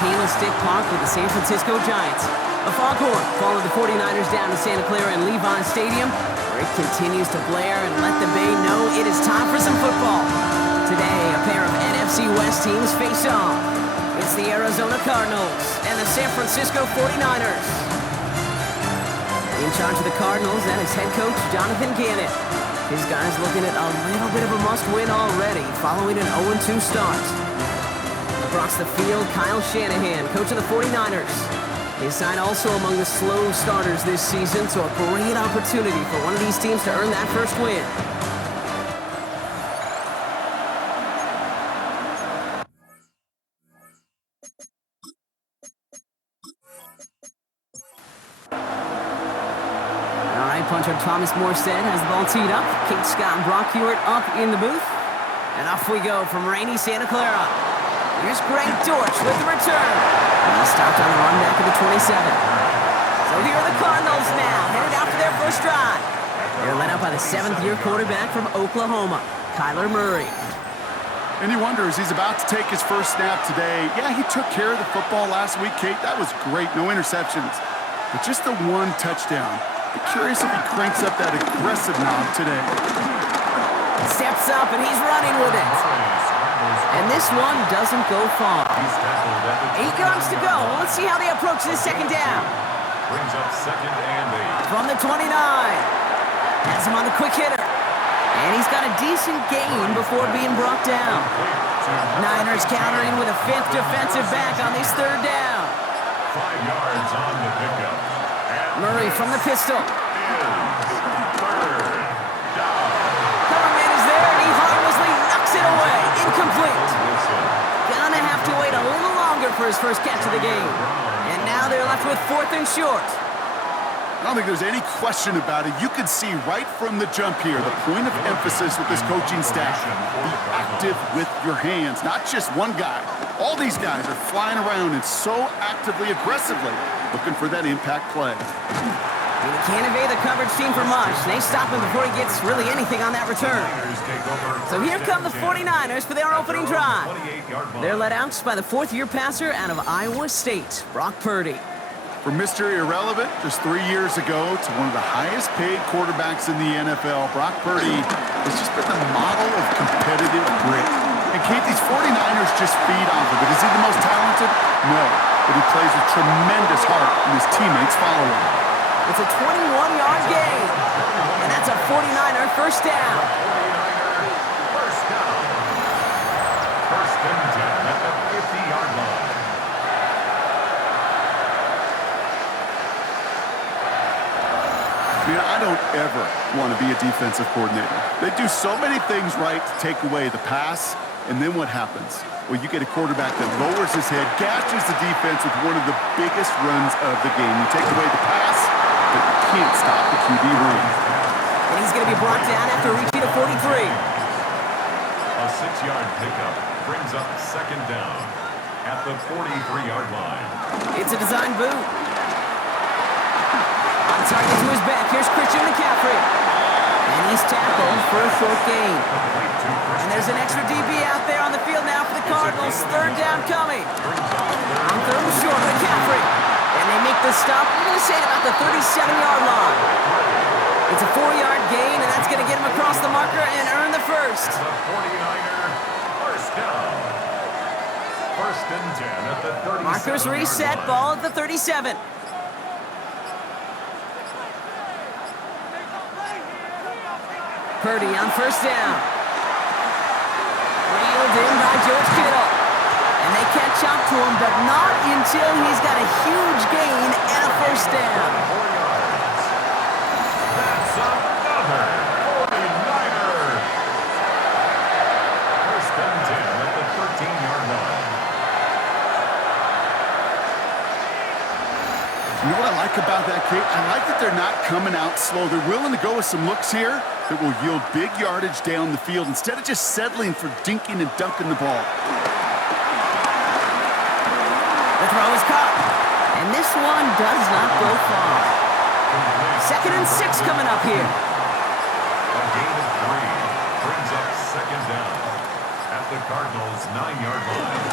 Candlestick Park with the San Francisco Giants. A foghorn followed the 49ers down to Santa Clara and Levi Stadium, where it continues to blare and let the Bay know it is time for some football. Today, a pair of NFC West teams face off. It's the Arizona Cardinals and the San Francisco 49ers. In charge of the Cardinals and his head coach, Jonathan Gannon. His guys looking at a little bit of a must-win already, following an 0-2 start. Across the field, Kyle Shanahan, coach of the 49ers. His side also among the slow starters this season, so a great opportunity for one of these teams to earn that first win. All right, puncher Thomas Morstead has the ball teed up. Kate Scott and Brock Hewitt up in the booth. And off we go from rainy Santa Clara. Here's Greg Dortch with the return. And he stopped on the run back at the 27. So here are the Cardinals now, headed out for their first drive. They're led out by the seventh-year quarterback from Oklahoma, Kyler Murray. And you wonder, as he's about to take his first snap today, yeah, he took care of the football last week, Kate. That was great, no interceptions. But just the one touchdown. I'm curious if he cranks up that aggressive knob today. Steps up, and he's running with it. And this one doesn't go far. 8 yards to go. Let's see how they approach this second down. Brings up second and 8. From the 29. Has him on the quick hitter. And he's got a decent gain before being brought down. Niners countering with a fifth defensive back on this third down. 5 yards on the pickup. Murray from the pistol. Third down. Cover man is there, and he harmlessly knocks it away. Incomplete. Gonna have to wait a little longer for his first catch of the game. And now they're left with 4th and short. I don't think there's any question about it. You could see right from the jump here, the point of emphasis with this coaching staff. Be active with your hands, not just one guy. All these guys are flying around and so actively, aggressively looking for that impact play. And he can't evade the coverage team for much. They stop him before he gets really anything on that return. So here come the 49ers for their opening drive. They're led out by the 4th-year passer out of Iowa State, Brock Purdy. From Mr. Irrelevant just 3 years ago to one of the highest-paid quarterbacks in the NFL, Brock Purdy has just been the model of competitive grit. And Kate, these 49ers just feed off of it. Is he the most talented? No, but he plays with tremendous heart, and his teammates follow him. It's a 21-yard gain, and that's a 49er first down. First down. First and 10 at the 50-yard line. I don't ever want to be a defensive coordinator. They do so many things right to take away the pass, and then what happens? Well, you get a quarterback that lowers his head, gashes the defense with one of the biggest runs of the game. You take away the pass, but you can't stop the QB run. And he's going to be brought down after reaching a 43. A 6-yard pickup brings up second down at the 43-yard line. It's a design boot. On target to his back, here's Christian McCaffrey. And he's tackled for a short gain. And there's an extra DB out there on the field now for the Cardinals. Third down coming. On third and short, McCaffrey. And they make the stop, I'm going to say about the 37-yard line. It's a 4-yard gain, and that's going to get him across the marker and earn the first. The 49er first down. First and 10 at the 37-yard line. Markers reset, ball at the 37. Purdy on first down. Reeled in by George Kittle. And they catch up to him, but not until he's got a huge gain and a first down. 4 yards. That's another 49er. First and 10 at the 13-yard line. You know what I like about that, Kate? I like that they're not coming out slow. They're willing to go with some looks here that will yield big yardage down the field instead of just settling for dinking and dunking the ball. The throw is caught. And this one does not go far. 2nd and 6 coming up here. A gain of 3 brings up second down at the Cardinals' 9-yard line.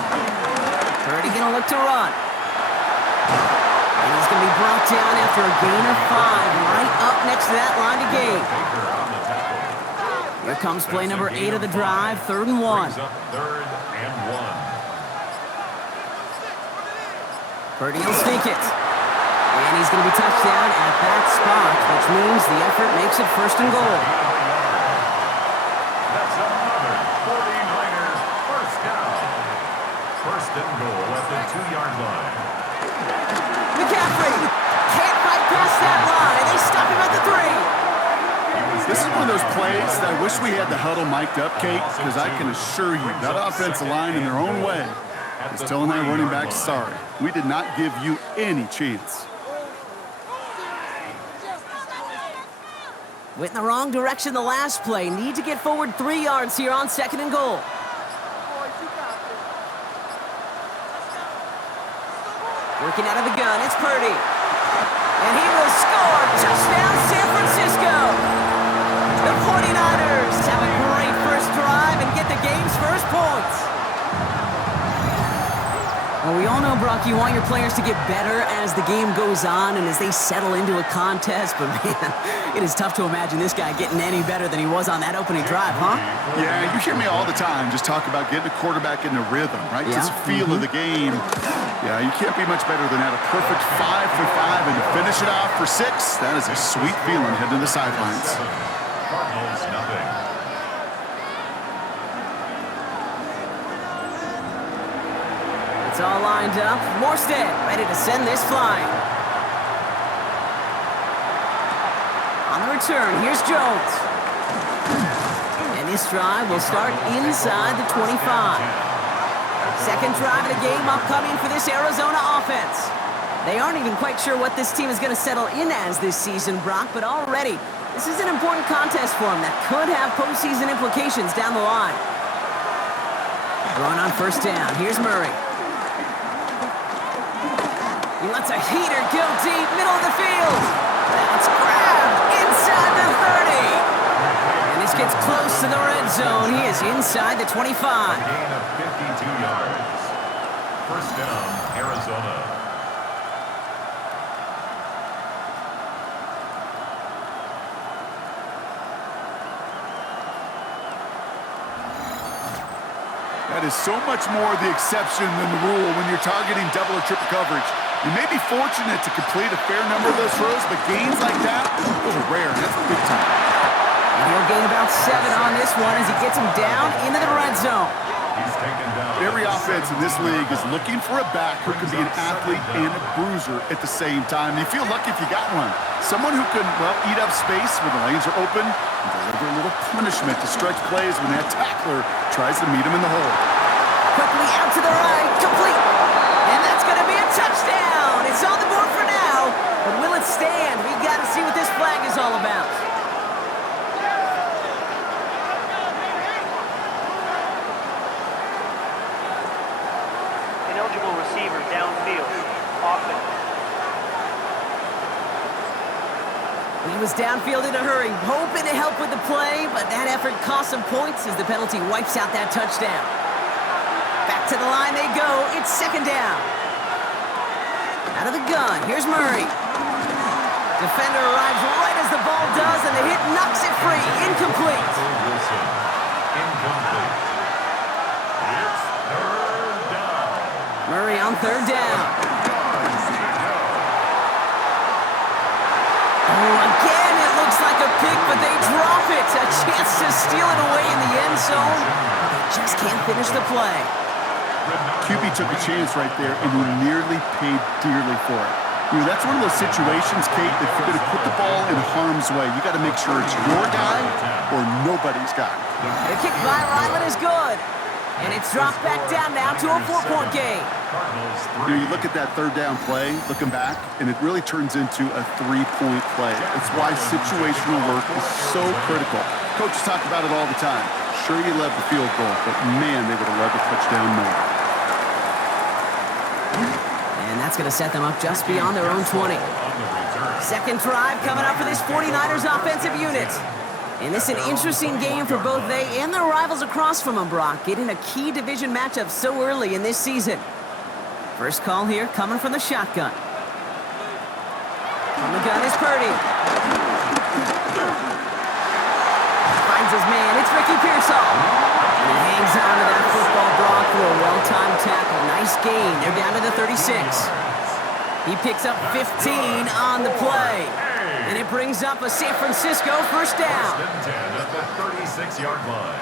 Purdy gonna look to run. And he's gonna be brought down after a gain of 5, right up next to that line to gain. Here comes play number 8 of the drive, 3rd and 1. Third and 1. Purdy will sneak it. And he's going to be touched down at that spot, which means the effort makes it 1st and goal. That's another 49er first down. 1st and goal at the 2-yard line. McCaffrey can't fight past that line. They stop him at the 3. This is one of those plays that I wish we had the huddle mic'd up, Kate, because I can assure you that offensive line in their own way is telling that running back, sorry, we did not give you any chance. Went in the wrong direction the last play. Need to get forward 3 yards here on 2nd and goal. Working out of the gun, it's Purdy. And he will score. Touchdown, San Francisco. The 49ers have a great first drive and get the game's first points. Well, we all know, Brock, you want your players to get better as the game goes on and as they settle into a contest, but man, it is tough to imagine this guy getting any better than he was on that opening drive, huh? Yeah, you hear me all the time just talk about getting a quarterback in the rhythm, right? Just feel of the game. Yeah, you can't be much better than that. A perfect 5 for 5 and to finish it off for 6. That is a sweet feeling heading to the sidelines. Cardinals nothing. It's all lined up. Morstead ready to send this flying. On the return, here's Jones. And this drive will start inside the 25. 2nd drive of the game upcoming for this Arizona offense. They aren't even quite sure what this team is going to settle in as this season, Brock, but already this is an important contest for them that could have postseason implications down the line. Throwing on 1st down. Here's Murray. He lets a heater go deep, middle of the field. That's grabbed inside the 30. And this gets close to the red zone. He is inside the 25. Gain of 52 yards. 1st down, Arizona. That is so much more the exception than the rule when you're targeting double or triple coverage. You may be fortunate to complete a fair number of those throws, but gains like that, those are rare. That's big time. And he'll gain about 7 on this one as he gets him down into the red zone. He's taken down. Every offense in this league is looking for a back who can be an athlete and a bruiser at the same time. You feel lucky if you got one. Someone who can, well, eat up space when the lanes are open and deliver a little punishment to stretch plays when that tackler tries to meet him in the hole. Quickly out to the right, complete. And that's going to be a touchdown. It's on the board for now, but will it stand? We got to see what this flag is all about. Ineligible receiver downfield. Offense. He was downfield in a hurry, hoping to help with the play, but that effort cost some points as the penalty wipes out that touchdown. Back to the line they go. It's 2nd down. Out of the gun. Here's Murray. Defender arrives right as the ball does, and the hit knocks it free. Incomplete. Wilson. Incomplete. It's 3rd down. Murray on 3rd down. Oh, again, it looks like a pick, but they drop it. A chance to steal it away in the end zone. But they just can't finish the play. QB took a chance right there, and he nearly paid dearly for it. You know, that's one of those situations, Kate, if you're going to put the ball in harm's way, you got to make sure it's your guy or nobody's guy. The kick by Ryland is good. And it's dropped back down now to a 4-point game. You know, you look at that 3rd down play, looking back, and it really turns into a 3-point play. That's why situational work is so critical. Coaches talk about it all the time. Sure, you love the field goal, but man, they would have loved a touchdown more. And that's going to set them up just beyond their own 20. 2nd drive coming up for this 49ers offensive unit. And this is an interesting game for both they and their rivals across from them, Brock, getting a key division matchup so early in this season. First call here coming from the shotgun. From the gun is Purdy. Finds his man. It's Ricky Pearsall. And he hangs on to that football, Brock, for a well-timed tackle. Nice gain. They're down to the 36. He picks up 15 on the play. And it brings up a San Francisco first down. First and 10 at the 36-yard line.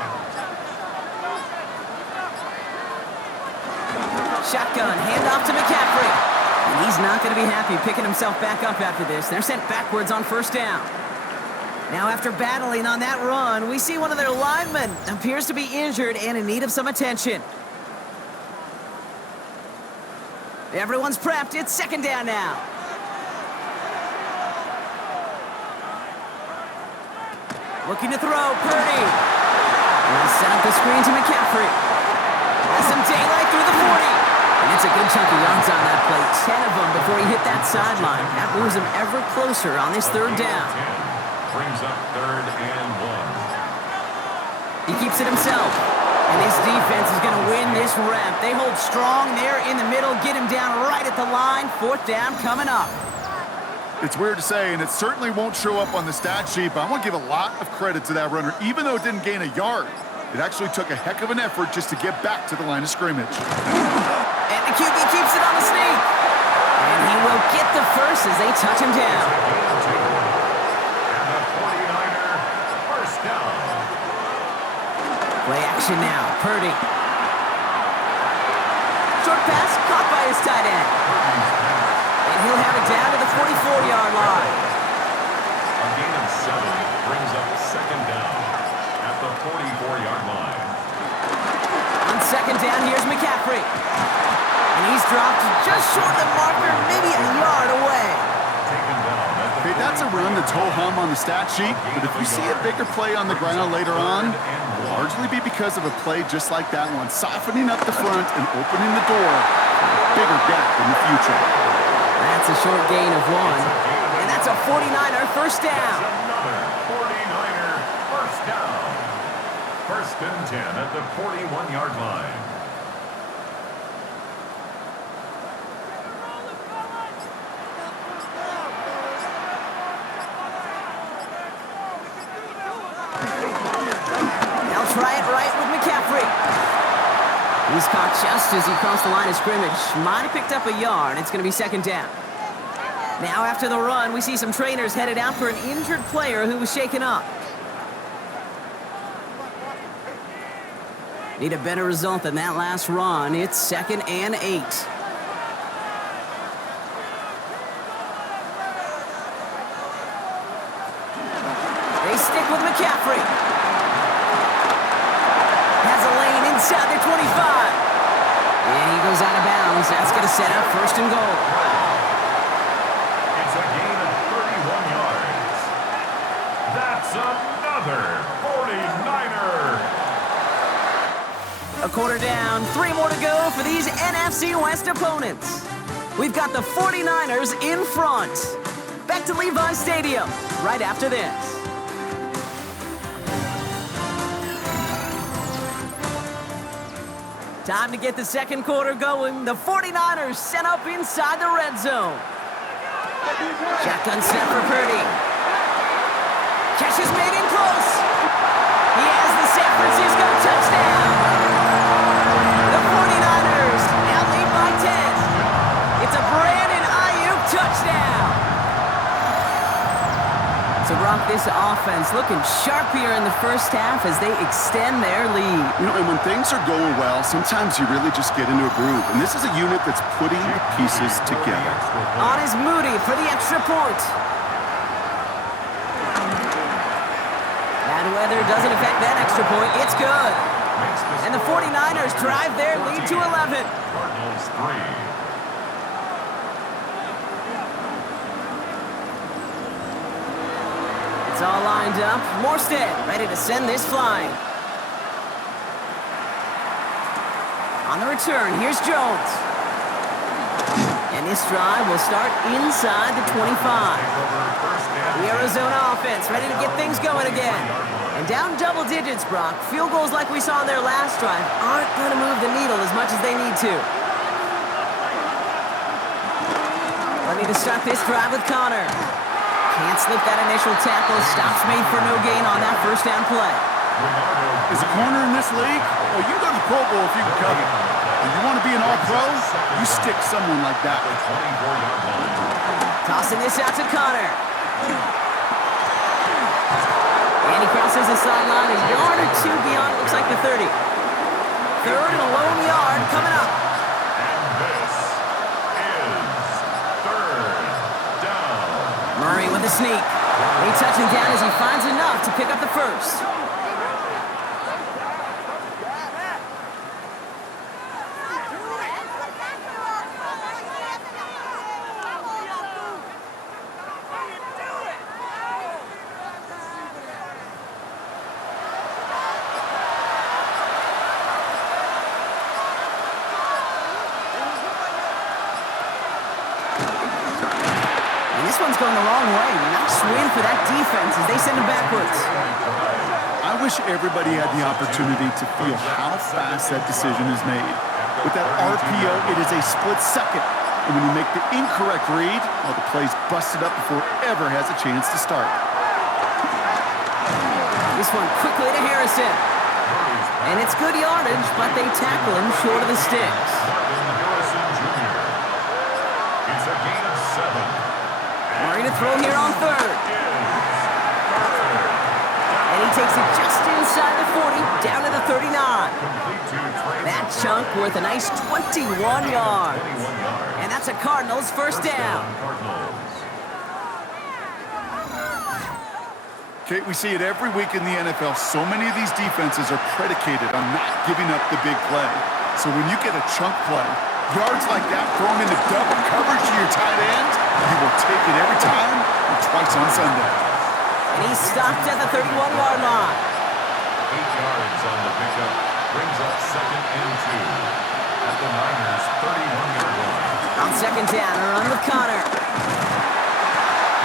Shotgun, handoff to McCaffrey. And he's not going to be happy picking himself back up after this. They're sent backwards on first down. Now after battling on that run, we see one of their linemen appears to be injured and in need of some attention. Everyone's prepped. It's second down now. Looking to throw, Purdy. And set up the screen to McCaffrey. Has some daylight through the 40. And it's a good chunk of yards on that play. 10 of them before he hit that sideline. That moves him ever closer on this third down. Brings up third and 1. He keeps it himself. And this defense is going to win this rep. They hold strong there in the middle, get him down right at the line. Fourth down coming up. It's weird to say, and it certainly won't show up on the stat sheet, but I want to give a lot of credit to that runner. Even though it didn't gain a yard, it actually took a heck of an effort just to get back to the line of scrimmage. And the QB keeps it on the sneak. And he will get the first as they touch him down. And the 49er first down. Play action now. Purdy. Short pass caught by his tight end. And he'll have it down to the 44-yard line. A gain of 7 brings up second down at the 44-yard line. On second down, here's McCaffrey. And he's dropped just short of the marker, maybe a yard away. Taken down at the Hey, that's a run that's ho-hum on the stat sheet, but if you see a bigger play on the ground later on, it'll largely be because of a play just like that one, softening up the front and opening the door for a bigger gap in the future. That's a short gain of 1. And that's a 49er first down. Another 49er first down. First and 10 at the 41-yard line. They'll try it right with McCaffrey. He's caught just as he crossed the line of scrimmage. Might have picked up a yard. It's going to be second down. Now after the run, we see some trainers headed out for an injured player who was shaken up. Need a better result than that last run. It's second and 8. They stick with McCaffrey. Has a lane inside the 25. And he goes out of bounds. That's going to set up first and goal. It's a gain of 31 yards. That's another 49er. A quarter down, 3 more to go for these NFC West opponents. We've got the 49ers in front. Back to Levi Stadium right after this. Time to get the second quarter going. The 49ers set up inside the red zone. Shotgun snap for Purdy. Catch is made in close. He has the San Francisco touchdown. The 49ers now lead by 10. It's a Brandon Ayuk touchdown. So, Brock, this offense looking sharp here in the first half as they extend their lead. You know, and when things are going well, sometimes you really just get into a groove. And this is a unit that's putting the pieces together. On is Moody for the extra point. Bad weather doesn't affect that extra point. It's good. And the 49ers drive their lead to 11. Cardinals 3. It's all lined up. Morstead ready to send this flying. On the return, here's Jones. And this drive will start inside the 25. The Arizona offense ready to get things going again. And down double digits, Brock. Field goals like we saw in their last drive aren't going to move the needle as much as they need to. Ready to start this drive with Connor. Can't slip that initial tackle. Stops made for no gain on that first down play. As a corner in this league, well, you can go to the Pro Bowl if you can cover. If you want to be an all-pro, you stick someone like that. Tossing this out to Connor. And he crosses the sideline a yard or two beyond, looks like the 30. Third and a lone yard coming up. Murray with a sneak. He touching down as he finds enough to pick up the first. This one's going the wrong way. Nice win for that defense as they send him backwards. I wish everybody had the opportunity to feel how fast that decision is made. With that RPO, it is a split second. And when you make the incorrect read, well, the play's busted up before it ever has a chance to start. This one quickly to Harrison. And it's good yardage, but they tackle him short of the sticks. It's a gain of 7. Murray to throw here on third. And he takes it just inside the 40, down to the 39. That chunk worth a nice 21 yards. And that's a Cardinals first down. Kate, we see it every week in the NFL. So many of these defenses are predicated on not giving up the big play. So when you get a chunk play, yards like that thrown into double coverage to your tight end, you will take it every time and twice on Sunday. And he's stopped at the 31-yard line. 8 yards on the pickup brings up 2nd and 2 at the Niners' 31-yard line. On second down, a run with Connor.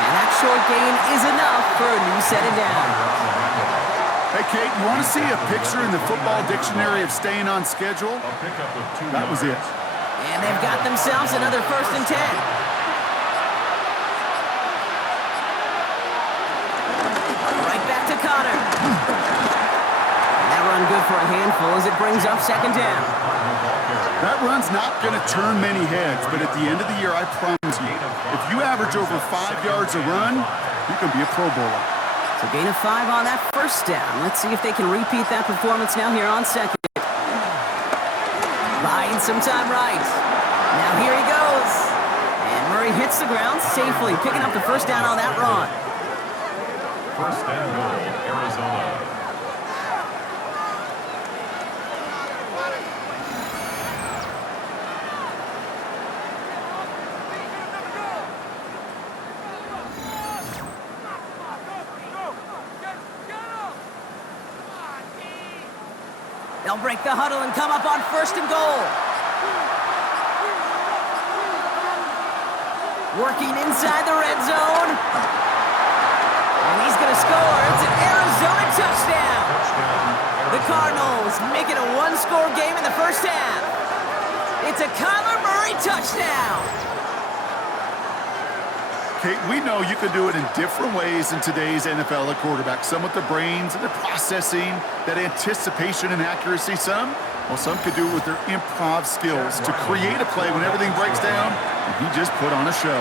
And that short gain is enough for a new set of down. Hey, Kate, you want to see a picture in the football dictionary of staying on schedule? A pickup of 2 That was it. And they've got themselves another 1st and 10. Right back to Connor. And that run good for a handful as it brings up 2nd down. That run's not going to turn many heads, but at the end of the year, I promise you, if you average over 5 yards a run, you can be a Pro Bowler. So gain of 5 on that first down. Let's see if they can repeat that performance now here on second. Buying some time right. Now here he goes. And Murray hits the ground safely, picking up the first down on that run. 1st and goal, Arizona. They'll break the huddle and come up on 1st and goal. Working inside the red zone. And he's going to score. It's an Arizona touchdown. The Cardinals make it a one-score game in the first half. It's a Kyler Murray touchdown. Kate, we know you can do it in different ways in today's NFL at quarterback. Some with their brains and their processing, that anticipation and accuracy. Some could do it with their improv skills to create a play when everything breaks down, and he just put on a show.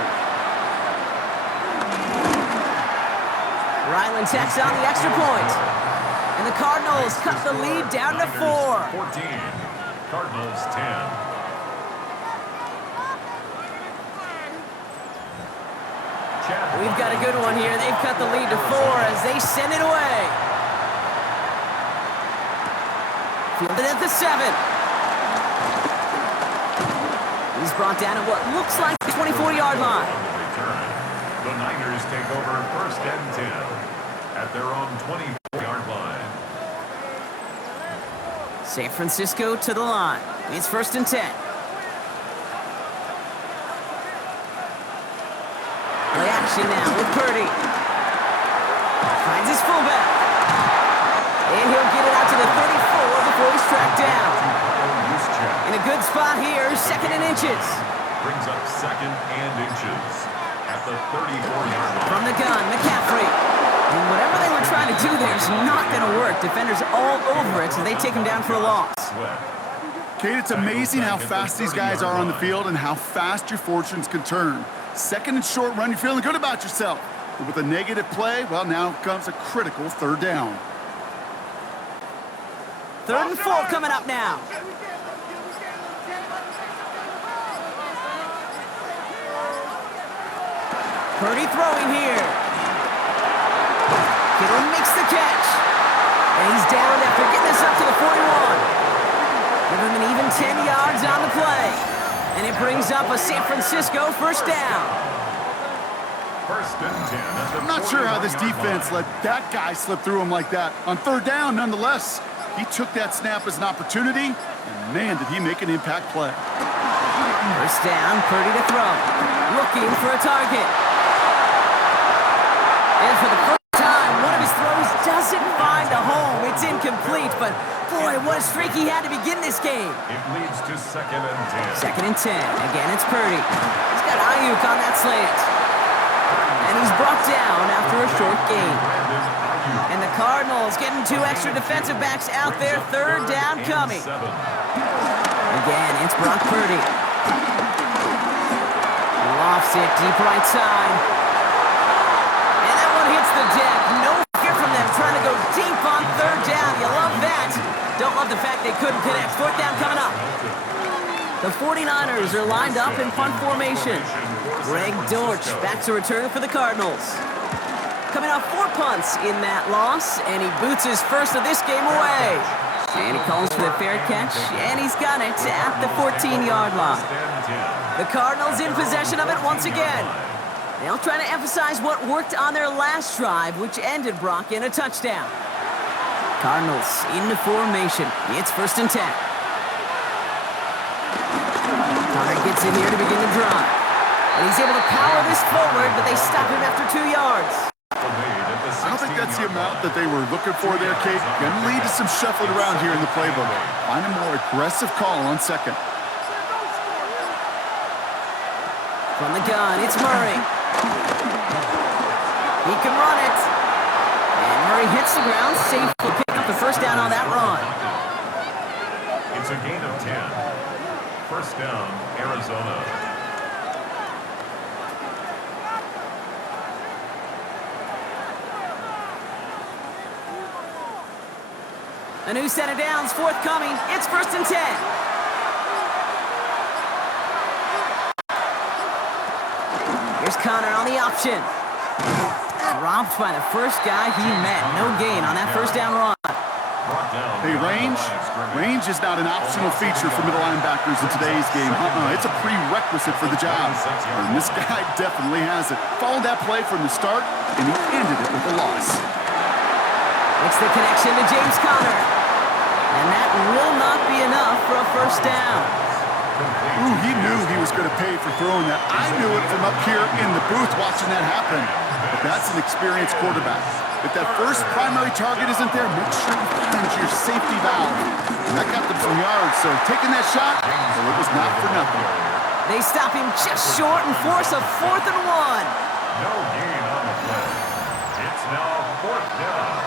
Ryland tacks on the extra point. And the Cardinals cut the lead down to 4. 14. Cardinals 10. We've got a good one here. They've cut the lead to 4 as they send it away. Fielded at the 7. He's brought down at what looks like the 24-yard line. The Niners take over 1st and 10 at their own 24-yard line. San Francisco to the line. It's 1st and 10. Play action now with Purdy. Finds his fullback. And he'll get it out to the 34 before he's tracked down. In a good spot here, 2nd and inches. Brings up second and inches at the 34-yard line. From the gun, McCaffrey. And whatever they were trying to do there is not going to work. Defenders all over it, so they take him down for a loss. Kate, it's amazing how fast these guys are on the field and how fast your fortunes can turn. Second and short run, you're feeling good about yourself. But with a negative play, well, now comes a critical third down. 3rd and 4 coming up now. Purdy throwing here. Kittle makes the catch. And he's down after getting us up to the 41. Give him an even 10 yards on the play. And it brings up a San Francisco first down. First and 10. I'm not sure how this defense let that guy slip through him like that. On third down, nonetheless, he took that snap as an opportunity, and man, did he make an impact play. First down, Purdy to throw. Looking for a target. And for the first time, one of his throws doesn't find a home. It's incomplete, but boy, what a streak he had to begin this game. It leads to second and 10. Second and 10. Again, it's Purdy. He's got Ayuk on that slant. And he's brought down after a short gain. And the Cardinals getting 2 extra defensive backs out there. Third down coming. Again, it's Brock Purdy. Lofts it deep right side. And that one hits the deck. No fear from them trying to go deep on third down. You love that. Don't love the fact they couldn't connect. Fourth down coming up. The 49ers are lined up in punt formation. Greg Dortch back to return for the Cardinals. Coming off 4 punts in that loss, and he boots his first of this game away. And he calls for the fair catch, and he's got it at the 14-yard line. The Cardinals in possession of it once again. They'll try to emphasize what worked on their last drive, which ended Brock in a touchdown. Cardinals into formation. It's first and 10. Connor gets in here to begin the drive. And he's able to power this forward, but they stop him after 2 yards. I don't think that's the amount that they were looking for there, Kate. Going to lead to some shuffling around here in the playbook. Find a more aggressive call on second. From the gun, it's Murray. He can run it. And Murray hits the ground, safe for picking up the first down on that run. It's a gain of 10. First down, Arizona. A new set of downs forthcoming. It's first and 10. Here's Connor on the option. Dropped by the first guy he met. No gain on that first down run. Hey, range is not an optional feature for middle linebackers in today's game. It's a prerequisite for the job. And this guy definitely has it. Followed that play from the start, and he ended it with a loss. It's the connection to James Conner. And that will not be enough for a first down. Ooh, he knew he was going to pay for throwing that. I knew it from up here in the booth watching that happen. But that's an experienced quarterback. If that first primary target isn't there, make sure you find your safety valve. And that got them some yards, so taking that shot, well, it was not for nothing. They stop him just short and force a 4th and 1. No gain on the play. It's now 4th down.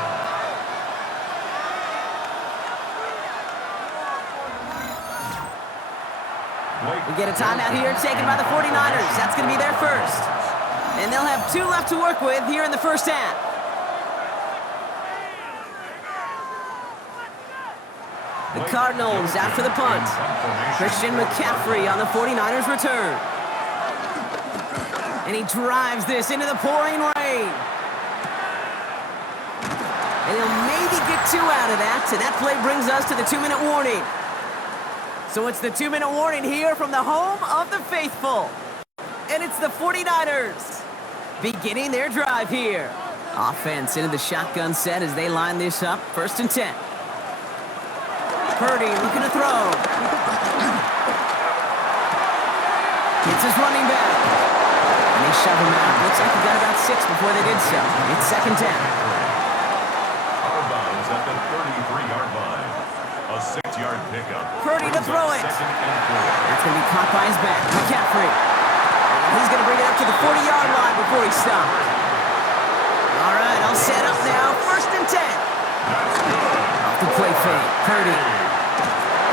We get a timeout here taken by the 49ers. That's going to be their first. And they'll have 2 left to work with here in the first half. The Cardinals out for the punt. Christian McCaffrey on the 49ers return. And he drives this into the pouring rain. And he'll maybe get 2 out of that. And that play brings us to the 2-minute warning. So it's the 2-minute warning here from the home of the faithful. And it's the 49ers beginning their drive here. Offense into the shotgun set as they line this up. First and 10. Purdy looking to throw. It's his running back. And they shove him out. Looks like he got about 6 before they did so. It's second down. Out of bounds at the 33-yard line. A 6-yard 6-yard pickup. Purdy to throw it. Second and 4. That's going to be caught by his back. McCaffrey. And he's going to bring it up to the 40-yard line before he stopped. All right, all set up now. First and 10. That's good. Off the play fake. Purdy.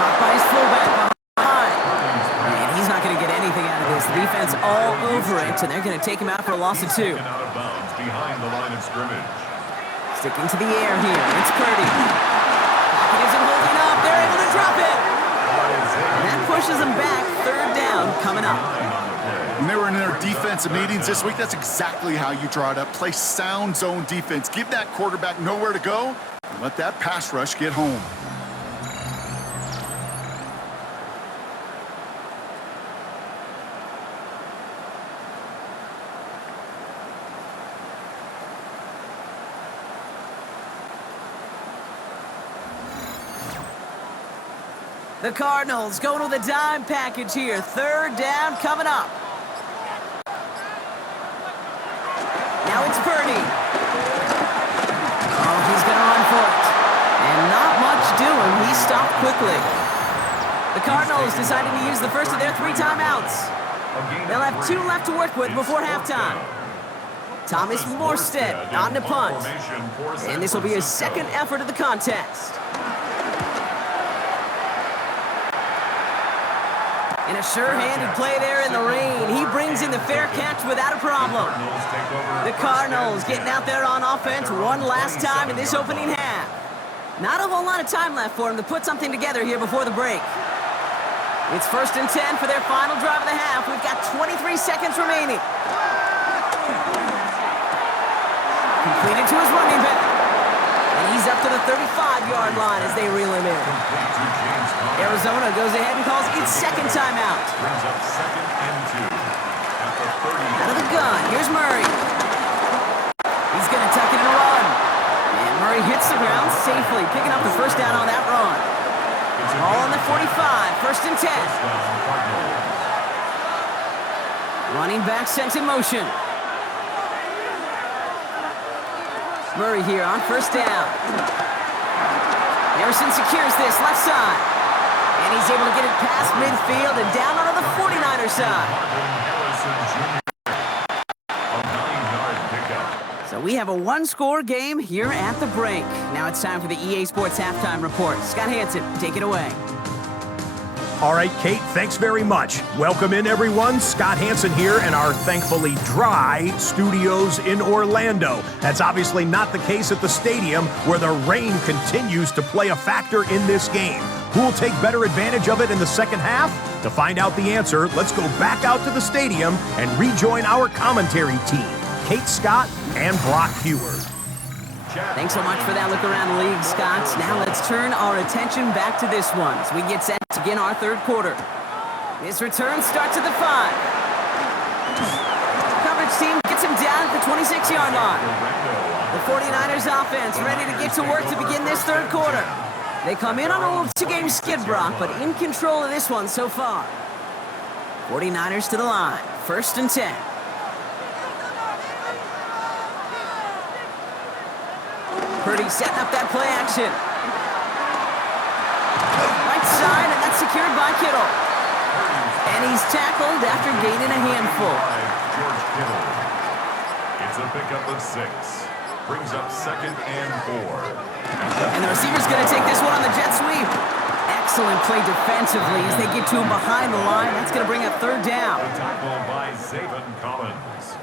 Caught by his fullback behind. And he's not going to get anything out of this. The defense all over it, and they're going to take him out for a loss of 2. Taken out of bounds behind the line of scrimmage. Sticking to the air here. It's Purdy. Pocket isn't holding up. They're able to drop it. And that pushes them back. Third down coming up. When they were in their defensive meetings this week, that's exactly how you draw it up. Play sound zone defense. Give that quarterback nowhere to go and let that pass rush get home. The Cardinals going with a dime package here. Third down coming up. Now it's Purdy. Oh, he's going to run for it. And not much doing. He stopped quickly. The Cardinals decided to use the first of their 3 timeouts. They'll have 2 left to work with before halftime. Thomas Morstead on to punt. And this will be his second effort of the contest. And a sure-handed play there in the rain. He brings in the fair catch without a problem. The Cardinals getting out there on offense one last time in this opening half. Not a whole lot of time left for him to put something together here before the break. It's first and 10 for their final drive of the half. We've got 23 seconds remaining. Completed to his running back. And he's up to the 35-yard line as they reel him in. Arizona goes ahead and calls its second timeout. Brings up second and 2. At the 30. Out of the gun, here's Murray. He's going to tuck it and run. And Murray hits the ground safely, picking up the first down on that run. Ball on the 45, first and 10. Running back sent in motion. Murray here on first down. Harrison secures this left side. And he's able to get it past midfield and down onto the 49er side. So we have a 1-score game here at the break. Now it's time for the EA Sports Halftime Report. Scott Hansen, take it away. All right, Kate, thanks very much. Welcome in, everyone. Scott Hansen here in our thankfully dry studios in Orlando. That's obviously not the case at the stadium, where the rain continues to play a factor in this game. Who will take better advantage of it in the second half? To find out the answer, let's go back out to the stadium and rejoin our commentary team, Kate Scott and Brock Hewer. Thanks so much for that look around the league, Scott. Now let's turn our attention back to this one as we get set to begin our third quarter. This return starts at the 5. Coverage team gets him down at the 26-yard line. The 49ers offense ready to get to work to begin this third quarter. They come in on a little 2-game skid, Brock, but in control of this one so far. 49ers to the line, first and 10. Purdy setting up that play action. Right side, and that's secured by Kittle. And he's tackled after gaining a handful. George Kittle. It's a pickup of 6. Brings up second and 4. And the receiver's going to take this one on the jet sweep. Excellent play defensively as they get to him behind the line. That's going to bring up third down. A tackle by Zayvon Collins.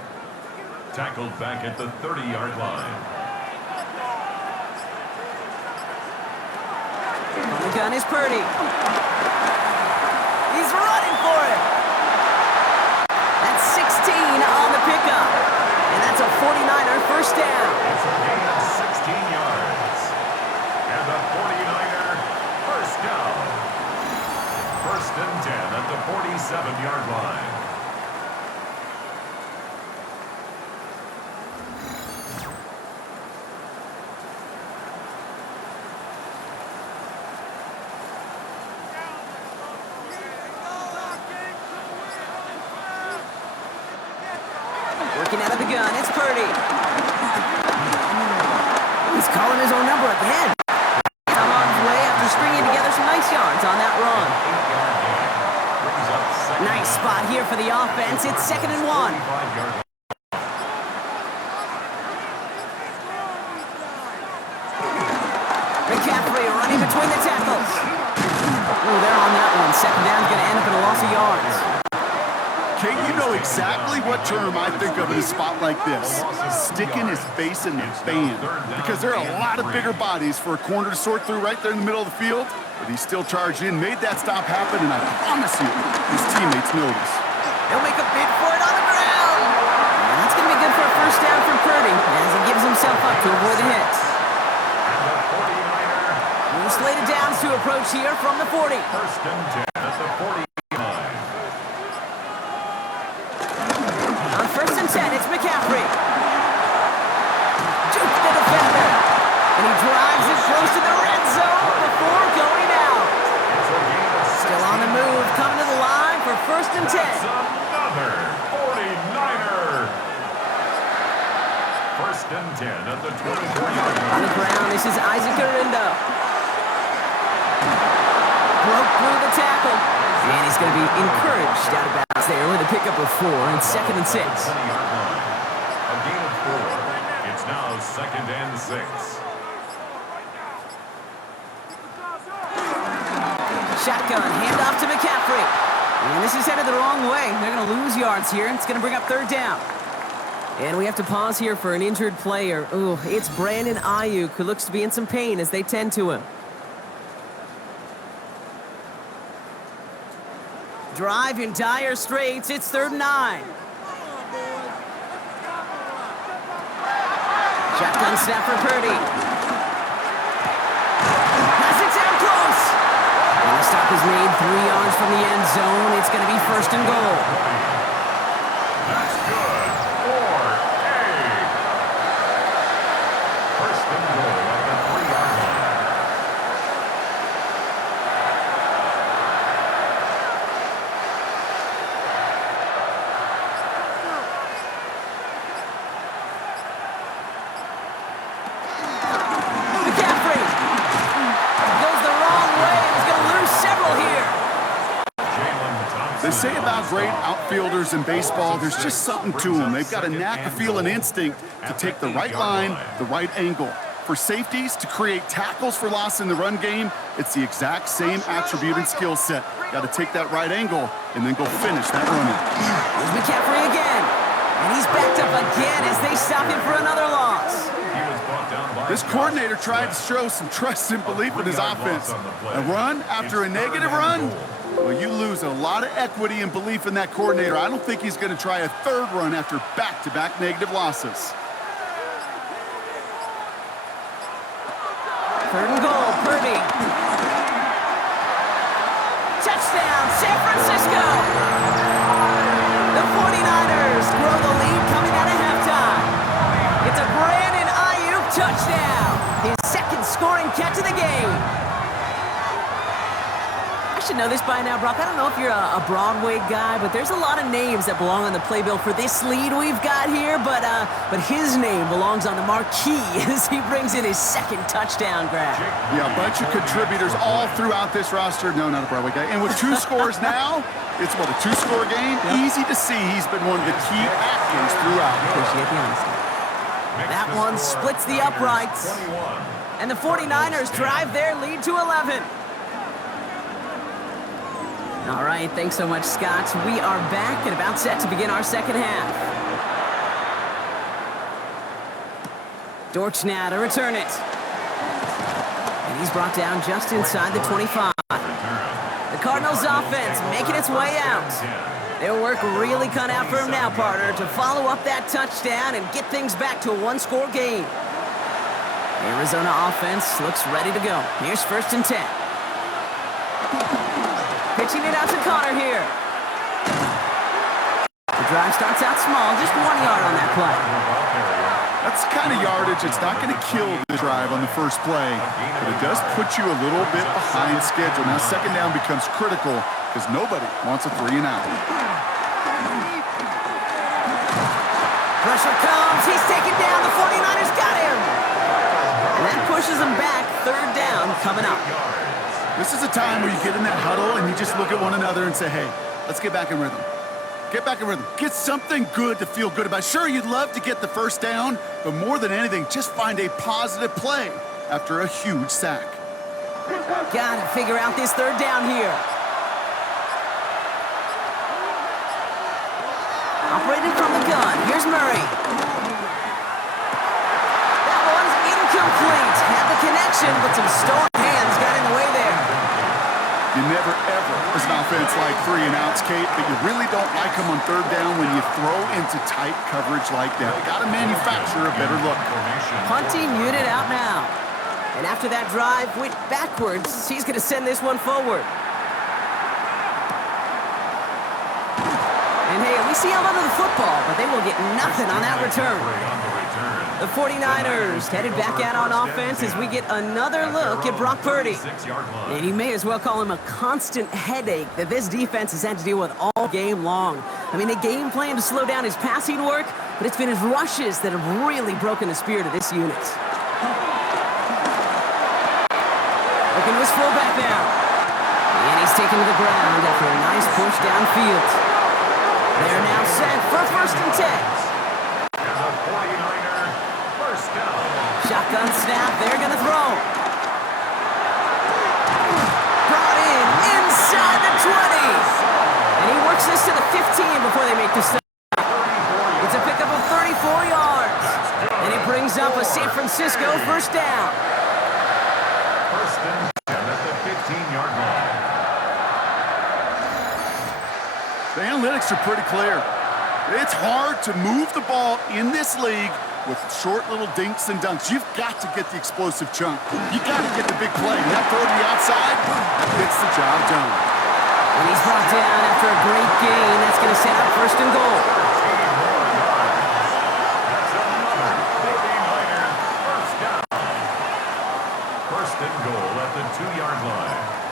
Tackled back at the 30-yard line. On the gun is Purdy. He's running for it. That's 16 on the pickup. And that's a 49er first down. It's a gain of 16 yards. And the 49er first down. First and 10 at the 47-yard line. Working out of the gun, it's Purdy. He's calling his own number again. Come on his way after stringing together some nice yards. spot here for the offense. It's 2nd and 1. McCaffrey running between the tackles. Oh, they're on that one. 2nd down's going to end up in a loss of yards. Kate, you know exactly what term I think of in a spot like this. Sticking his face in the band. Because there are a lot of bigger bodies for a corner to sort through right there in the middle of the field. But he still charged in, made that stop happen, and I promise you, his teammates notice. He'll make a bid for it on the ground. And that's going to be good for a 1st down from Purdy as he gives himself up to avoid the hit. Slated downs to approach here from the 40. 1st and 10 at the 49. On 1st and 10, it's McCaffrey. Juke the defender. And he drives it close to the red zone before going out. Still on the move, coming to the line for 1st and 10. That's another 49er. 1st and 10 at the 24-yard line. On the ground, this is Isaac Arindo. Broke through the tackle. And he's going to be encouraged out of bounds there with a pickup of 4 and 2nd and 6. A gain of 4. It's now 2nd and 6. Shotgun, handoff to McCaffrey. And this is headed the wrong way. They're going to lose yards here. It's going to bring up 3rd down. And we have to pause here for an injured player. Ooh, it's Brandon Ayuk who looks to be in some pain as they tend to him. Drive in dire straits. It's 3rd and 9. Shotgun snap for Purdy. Has it down close. And the stop is made 3 yards from the end zone. It's going to be 1st and goal. That's good. 4-8. 1st and goal at the 3-yard line. They say about great outfielders in baseball, there's just something to them. They've got a knack, a feel, and instinct to take the right line, the right angle. For safeties, to create tackles for loss in the run game, it's the exact same attribute and skill set. Got to take that right angle and then go finish that run. Here's McCaffrey again. And he's backed up again as they stop him for another loss. This coordinator tried to show some trust and belief in his offense. A run after a negative run? Well, you lose a lot of equity and belief in that coordinator. I don't think he's going to try a 3rd run after back-to-back negative losses. 3rd and goal, Purdy. Touchdown, San Francisco! The 49ers grow the lead coming out of halftime. It's a Brandon Ayuk touchdown. His 2nd scoring catch of the game. I should know this by now, Brock. I don't know if you're a Broadway guy, but there's a lot of names that belong on the playbill for this lead we've got here, but his name belongs on the marquee as he brings in his 2nd touchdown grab. Yeah, a bunch of contributors all throughout this roster. No, not a Broadway guy. And with 2 scores now, it's what, a 2-score game? Yep. Easy to see he's been one of the key actors throughout. Appreciate the honesty. That one splits the uprights. And the 49ers drive their lead to 11. All right, thanks so much, Scott. We are back and about set to begin our 2nd half. Dortch now to return it. And he's brought down just inside the 25. The Cardinals offense making its way out. Their work really cut out for him now, partner, to follow up that touchdown and get things back to a 1-score game. The Arizona offense looks ready to go. Here's 1st and 10. Pitching it out to Connor here. The drive starts out small, just 1 yard on that play. That's the kind of yardage it's not going to kill the drive on the first play, but it does put you a little bit behind schedule. Now 2nd down becomes critical because nobody wants a 3-and-out. Pressure comes, he's taken down, the 49ers got him. And that pushes him back, 3rd down coming up. This is a time where you get in that huddle and you just look at one another and say, hey, let's get back in rhythm. Get back in rhythm. Get something good to feel good about. Sure, you'd love to get the first down, but more than anything, just find a positive play after a huge sack. Gotta figure out this third down here. Operated from the gun. Here's Murray. That one's incomplete. Had the connection, but some strong hands got in the way there. You never, ever, as an offense, like 3 and outs, Kate, but you really don't like them on third down when you throw into tight coverage like that. Got to manufacture a better look. Punting unit out now. And after that drive went backwards, he's going to send this one forward. And hey, we see a lot of the football, but they will get nothing on that return. The 49ers headed back out on offense as we get another look at Brock Purdy. And you may as well call him a constant headache that this defense has had to deal with all game long. I mean, they game plan to slow down his passing work, but it's been his rushes that have really broken the spirit of this unit. Looking to his fullback now. And he's taken to the ground after a nice push downfield. They're now set for 1st and 10. And the 49er first down. Shotgun snap, they're gonna throw. Brought in inside the 20. And he works this to the 15 before they make the stop. It's a pickup of 34 yards. And it brings up a San Francisco first down. First and 10 at the 15-yard line. The analytics are pretty clear. It's hard to move the ball in this league with short little dinks and dunks. You've got to get the explosive chunk. You got to get the big play. And that throw to the outside, that gets the job done. And he's brought down after a great gain. That's going to set up 1st and goal. That's another 49er first down. 1st and goal at the 2-yard line.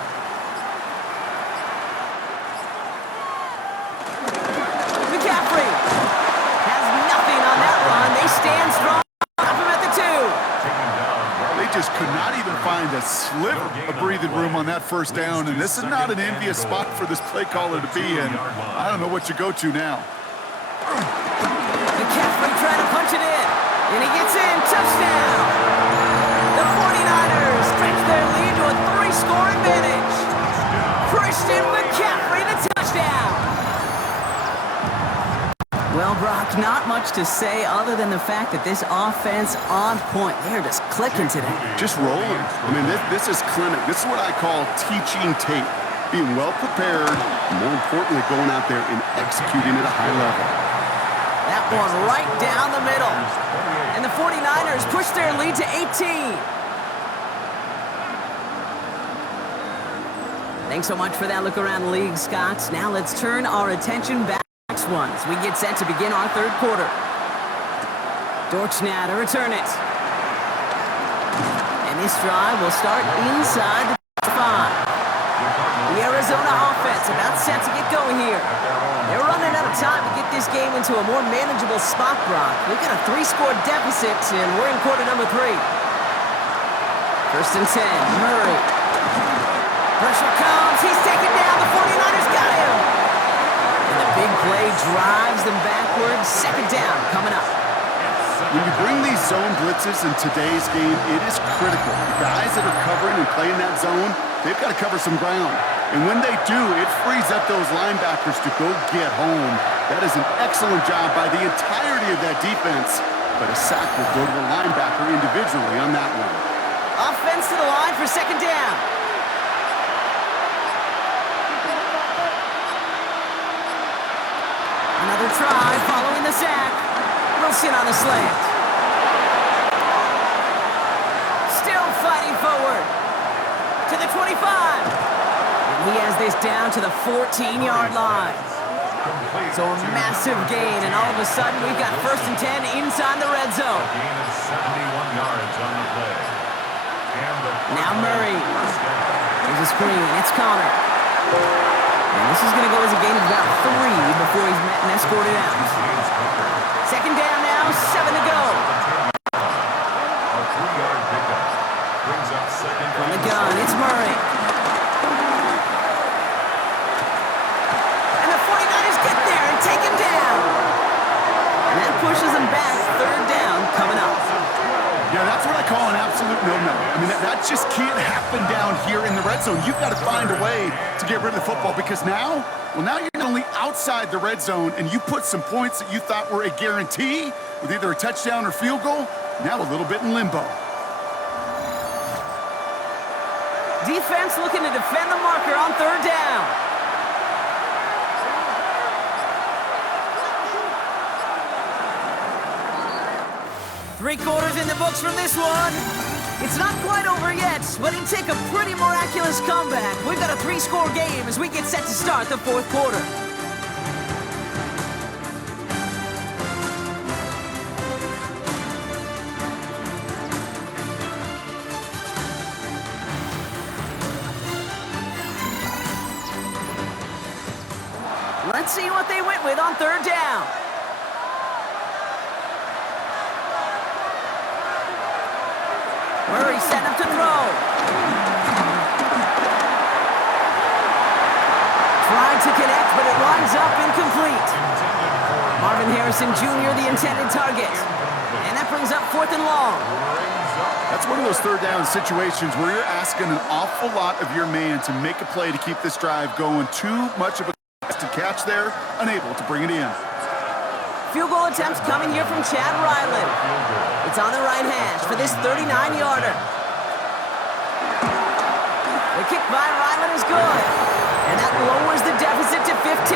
Stand strong. Up him at the 2. They just could not even find a sliver of breathing room on that first down, and this is not an envious spot for this play caller to be in. I don't know what you go to now. McCaffrey trying to punch it in, and he gets in. Touchdown! The 49ers stretch their lead to a 3-score advantage. Christian McCaffrey, the touchdown! Well, Brock, not much to say other than the fact that this offense on point. They're just clicking today. Just rolling. I mean, this is clinic. This is what I call teaching tape. Being well prepared, and more importantly, going out there and executing at a high level. That one right down the middle. And the 49ers push their lead to 18. Thanks so much for that look around the league, Scott. Now let's turn our attention back. Ones. We get set to begin our 3rd quarter. Dortch now to return it. And this drive will start inside the 5. The Arizona offense about set to get going here. They're running out of time to get this game into a more manageable spot, Brock. We've got a 3-score deficit, and we're in quarter number 3. 1st and 10. Murray. Pressure comes. He's taken down. The 49ers got him. Big play drives them backwards. 2nd down coming up. When you bring these zone blitzes in today's game, it is critical. The guys that are covering and playing that zone, they've got to cover some ground. And when they do, it frees up those linebackers to go get home. That is an excellent job by the entirety of that defense. But a sack will go to the linebacker individually on that one. Offense to the line for 2nd down. Another try following the sack. Wilson on the slant. Still fighting forward to the 25. And he has this down to the 14-yard line. So a massive gain, and all of a sudden we've got 1st and 10 inside the red zone. Gain of 71 yards on the play. Now Murray. There's a screen. It's Connor. And this is going to go as a gain of about 3 before he's met and escorted out. 2nd down now, 7 to go. A 3-yard pickup brings up 2nd From the gun, it's Murray. And the 49ers get there and take down here in the red zone. You've got to find a way to get rid of the football because now you're not only outside the red zone and you put some points that you thought were a guarantee with either a touchdown or field goal, now a little bit in limbo. Defense looking to defend the marker on third down. Three quarters in the books from this one. It's not quite over yet, but it'd take a pretty miraculous comeback. We've got a 3-score game as we get set to start the fourth quarter. Let's see what they went with on third down. Murray setting up to throw. Trying to connect, but it lines up incomplete. Marvin Harrison Jr., the intended target. And that brings up 4th and long. That's one of those third down situations where you're asking an awful lot of your man to make a play to keep this drive going. Too much of a to catch there, unable to bring it in. Field goal attempts coming here from Chad Ryland. It's on the right hash for this 39-yarder. The kick by Ryland is good. And that lowers the deficit to 15.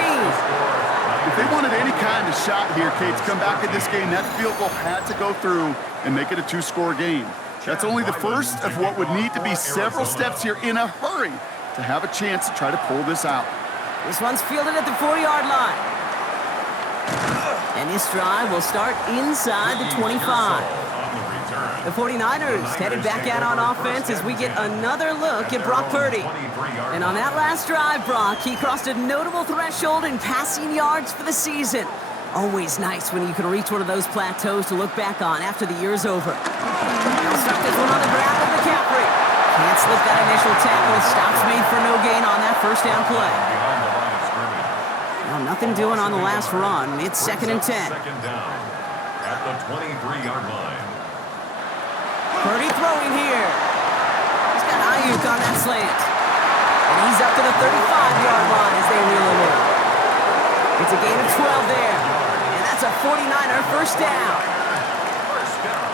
If they wanted any kind of shot here, Kate, to come back in this game, that field goal had to go through and make it a 2-score game. That's only the first of what would need to be several steps here in a hurry to have a chance to try to pull this out. This one's fielded at the 4-yard line. And this drive will start inside the 25. The 49ers headed back out on offense as we get another look at Brock Purdy. And on that last drive, Brock, he crossed a notable threshold in passing yards for the season. Always nice when you can reach one of those plateaus to look back on after the year's over. They'll start this one on the ground with McCaffrey. Can't slip that initial tackle. Stops made for no gain on that first down play. Well, nothing doing on the last run. It's 2nd and 10. Second down at the 23-yard line. Purdy throwing here. He's got Ayuk on that slant. And he's up to the 35-yard line as they reel him in. It's a gain of 12 there. And that's a 49er first down.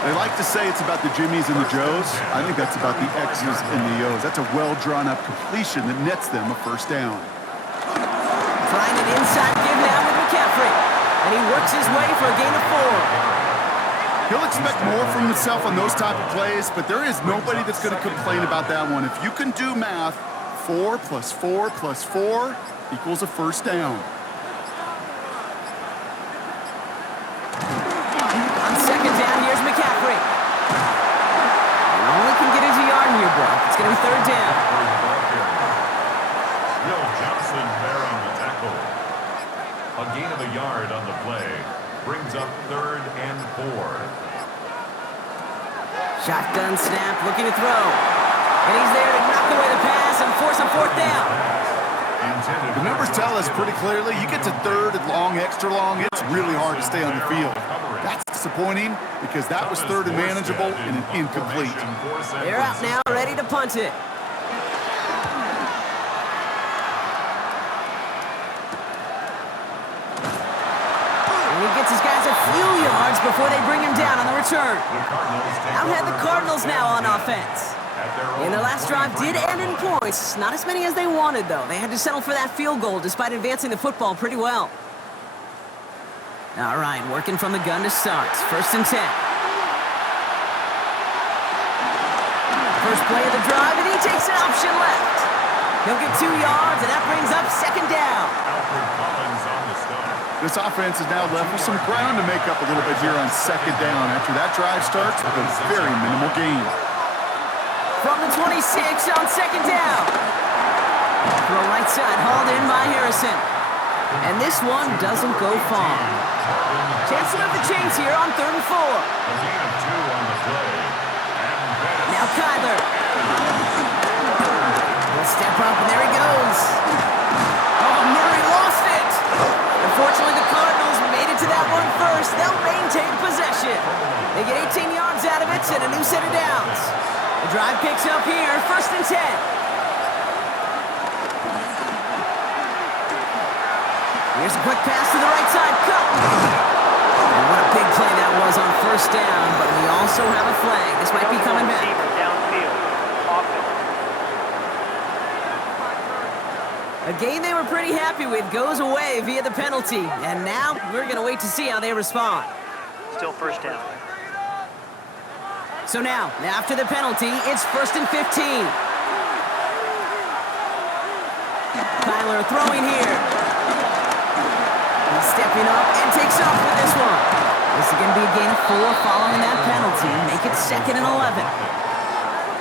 They like to say it's about the Jimmies and the Joes. I think that's about the X's and the O's. That's a well-drawn-up completion that nets them a first down. Trying an inside give now with McCaffrey. And he works his way for a gain of 4. He'll expect more from himself on those type of plays, but there is nobody that's going to complain about that one. If you can do math, 4 plus 4 plus 4 equals a first down. On second down, here's McCaffrey. And only can get his yard here, Brock. It's going to be third down. Will Johnson there on the tackle. A gain of a yard on the play. Brings up 3rd and 4. Shotgun snap, looking to throw. And he's there to knock away the pass and force a 4th down. The numbers tell us pretty clearly, you get to 3rd and long, extra long, it's really hard to stay on the field. That's disappointing because that was 3rd and manageable and an incomplete. They're out now, ready to punt it. Gets his guys a few yards before they bring him down on the return. Out had the Cardinals now on offense. And their last drive did end in points. Not as many as they wanted, though. They had to settle for that field goal despite advancing the football pretty well. All right, working from the gun to start. 1st and 10. First play of the drive, and he takes an option left. He'll get 2 yards, and that brings up 2nd down. This offense is now left with some ground to make up a little bit here on 2nd down after that drive starts with a very minimal gain. From the 26 on 2nd down. Throw right side, hauled in by Harrison. And this one doesn't go far. Chance to move the chains here on 3rd and 4. Now Kyler. He'll step up, and there he goes. Oh, Murray lost it. Unfortunately, the Cardinals made it to that one first. They'll maintain possession. They get 18 yards out of it and a new set of downs. The drive picks up here, 1st and 10. Here's a quick pass to the right side, cut. And what a big play that was on 1st down, but we also have a flag. This might be coming back. Receiver downfield. Offense. A game they were pretty happy with goes away via the penalty. And now we're going to wait to see how they respond. Still 1st down. So now, after the penalty, it's 1st and 15. Kyler throwing here. He's stepping up and takes off with this one. This is going to be a gain of 4 following that penalty. Make it 2nd and 11.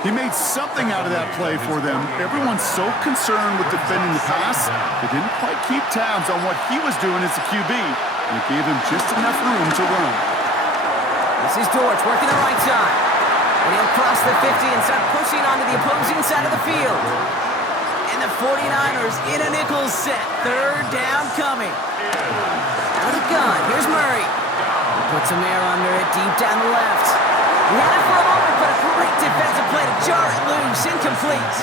He made something out of that play for them. Everyone's so concerned with defending the pass, they didn't quite keep tabs on what he was doing as a QB, and it gave him just enough room to run. This is Dortch working the right side. And he'll cross the 50 and start pushing onto the opposing side of the field. And the 49ers in a nickel set. 3rd down coming. Out of the gun. Here's Murray. Puts some air under it deep down the left. He had it for a moment, but a great defensive play to jar it loose. Incomplete.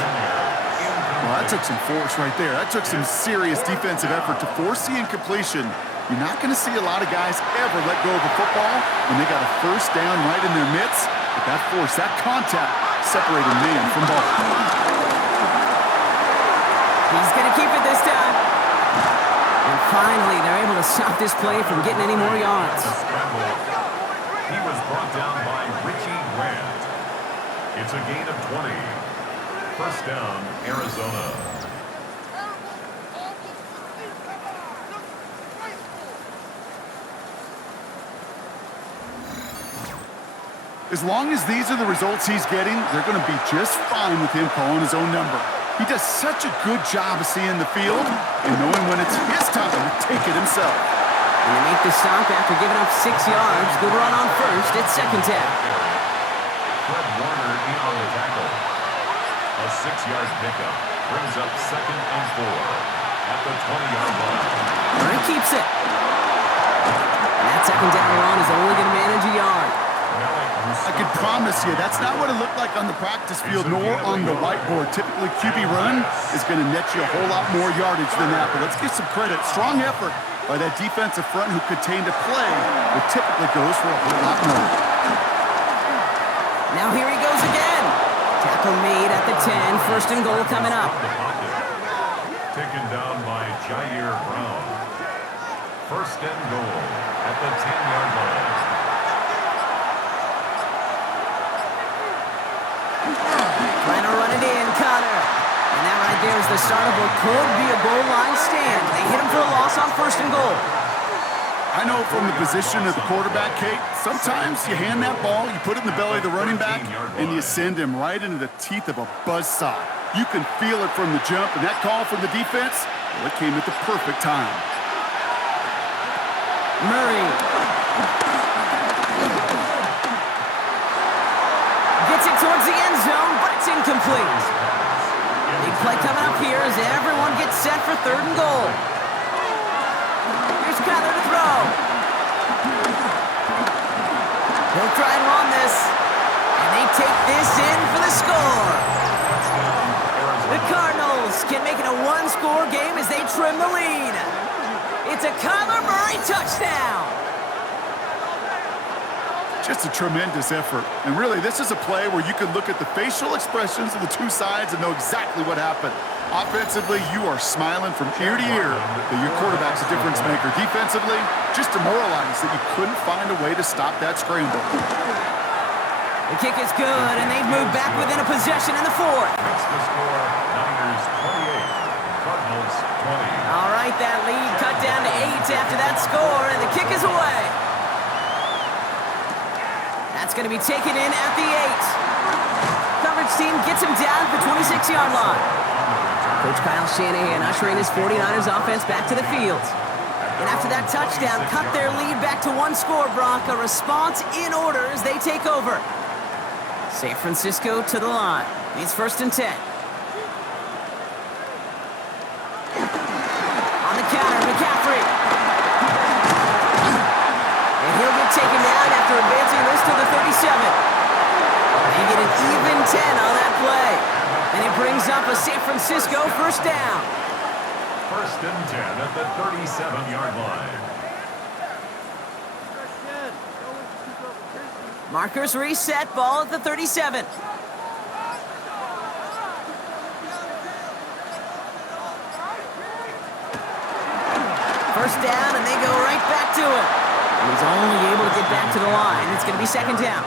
Well, that took some force right there. That took some serious defensive effort to force the incompletion. You're not going to see a lot of guys ever let go of a football when they got a 1st down right in their midst. But that force, that contact, separated man from ball. He's going to keep it this time. And finally, they're able to stop this play from getting any more yards. He was brought down by Richie Grant. It's a gain of 20. 1st down, Arizona. As long as these are the results he's getting, they're going to be just fine with him calling his own number. He does such a good job of seeing the field and knowing when it's his time to take it himself. And they make the stop after giving up 6 yards. Good run on 1st. It's 2nd down. Fred Warner in on the tackle. A 6-yard pickup brings up 2nd and 4 at the 20-yard line. Murray keeps it. And that 2nd down run is only going to manage a yard. I can promise you, that's not what it looked like on the practice field nor on the whiteboard. Typically, QB run is going to net you a whole lot more yardage than that. But let's give some credit. Strong effort by that defensive front who contained a play that typically goes for a whole lot more. Now here he goes again. Tackle made at the 10. 1st and goal coming up. Taken down by Jair Brown. 1st and goal at the 10-yard line. Trying to run it in, Connor. And that right there is the start of what could be a goal line stand. They hit him for a loss on 1st and goal. I know from the position of the quarterback, Kate, sometimes you hand that ball, you put it in the belly of the running back, and you send him right into the teeth of a buzzsaw. You can feel it from the jump, and that call from the defense, well, it came at the perfect time. Murray. Gets it towards the end zone, but it's incomplete. Big play coming up here as everyone gets set for 3rd and goal. Here's Kyler to throw. He'll try and run this. And they take this in for the score. The Cardinals can make it a 1-score game as they trim the lead. It's a Kyler Murray touchdown. Just a tremendous effort. And really, this is a play where you can look at the facial expressions of the two sides and know exactly what happened. Offensively, you are smiling from ear to ear that your quarterback's a difference maker. Defensively, just demoralized that you couldn't find a way to stop that scramble. The kick is good, and they've moved back within a possession in the 4th. Makes the score Niners 28, Cardinals 20. All right, that lead cut down to 8 after that score, and the kick is away. That's going to be taken in at the 8. Coverage team gets him down at the 26-yard line. Coach Kyle Shanahan ushering his 49ers offense back to the field. And after that touchdown, cut their lead back to 1 score, Brock. A response in order as they take over. San Francisco to the line. It's 1st and 10. On the counter, McCaffrey. And he'll get taken down after advancing this to the 37. They get an even and 10 on that play. And it brings up a San Francisco first down. First and 10 at the 37-yard line. Markers reset, ball at the 37. First down, and they go right back to it. He's only able to get back to the line. It's going to be second down.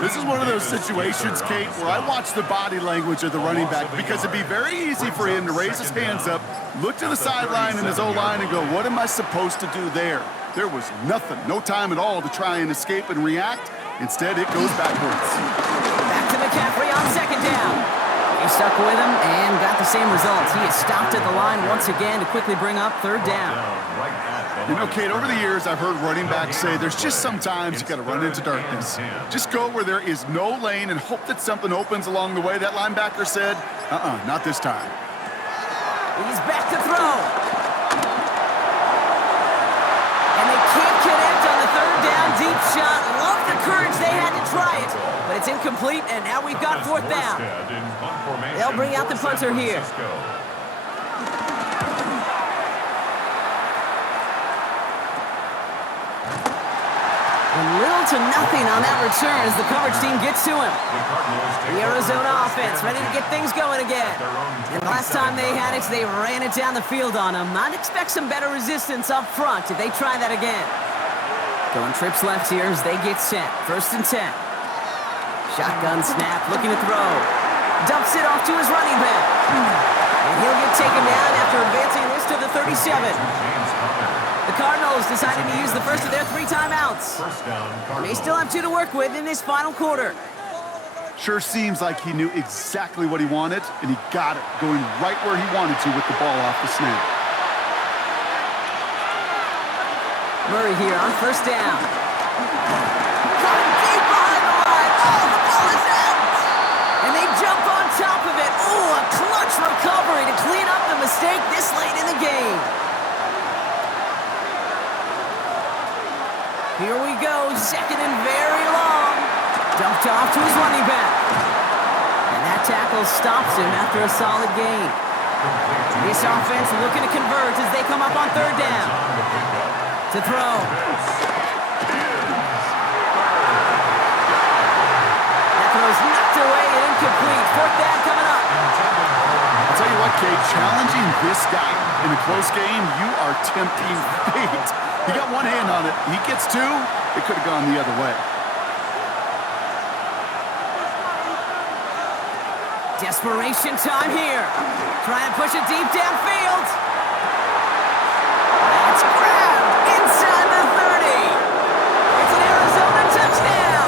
This is one of those situations, Kate, where I watch the body language of the running back because it'd be very easy for him to raise his hands up, look to the sideline and his O-line and go, what am I supposed to do there? There was nothing, no time at all to try and escape and react. Instead, it goes backwards. Back to McCaffrey on second down. He stuck with him and got the same results. He is stopped at the line once again to quickly bring up third down. You know, Kate, over the years, I've heard running backs say there's just sometimes you got to run into darkness. Just go where there is no lane and hope that something opens along the way. That linebacker said, not this time. He's back to throw. And they can't connect on the third down deep shot. Love the courage they had to try it, but it's incomplete, and now we've got fourth down. They'll bring out the punter here. Little to nothing on that return as the coverage team gets to him. The Arizona offense ready to get things going again. And the last time they had it, they ran it down the field on him. I'd expect some better resistance up front if they try that again. Going trips left here as they get set. First and 10. Shotgun snap, looking to throw. Dumps it off to his running back. And he'll get taken down after advancing this to the 37. The Cardinals decided to use the first of their 3 timeouts. They still have 2 to work with in this final quarter. Sure seems like he knew exactly what he wanted, and he got it, going right where he wanted to with the ball off the snap. Murray here on first down. Coming deep behind the line. Oh, the ball is out! And they jump on top of it. Oh, a clutch recovery to clean up the mistake this late in the game. Here we go, second and very long. Dumped off to his running back. And that tackle stops him after a solid gain. This offense looking to convert as they come up on third down. To throw. That throw's knocked away and incomplete. Fourth down coming up. I'll tell you what, Kate, challenging this guy in a close game, you are tempting fate. He got one hand on it. He gets 2. It could have gone the other way. Desperation time here. Trying to push it deep downfield. That's grabbed inside the 30. It's an Arizona touchdown.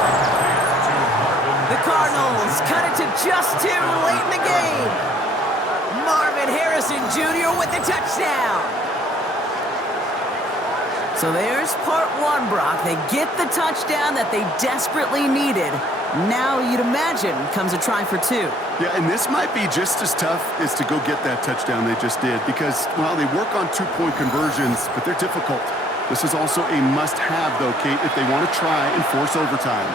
The Cardinals cut it to just 2 late in the game. Marvin Harrison Jr. with the touchdown. So there's part 1, Brock. They get the touchdown that they desperately needed. Now, you'd imagine, comes a try for 2. Yeah, and this might be just as tough as to go get that touchdown they just did because, well, they work on 2-point conversions, but they're difficult. This is also a must-have, though, Kate, if they want to try and force overtime.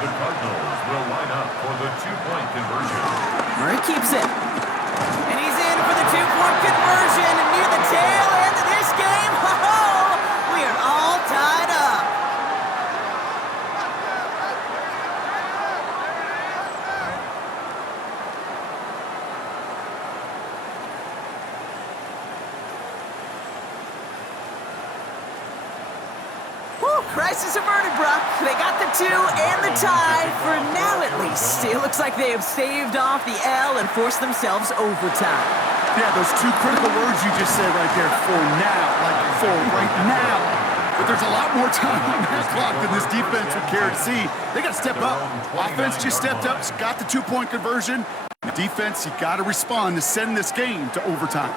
The Cardinals will line up for the 2-point conversion. Murray keeps it. And he's in for the 2-point conversion. And near the tail end of this game, we are all tied up. Crisis averted, Brock. They got the 2 and the tie, for now at least. It looks like they have staved off the L and forced themselves overtime. Yeah, those 2 critical words you just said right there, for now, like for right now. But there's a lot more time on that clock than this defense would care to see. They got to step up. Offense just stepped up, got the 2-point conversion. Defense, you got to respond to send this game to overtime.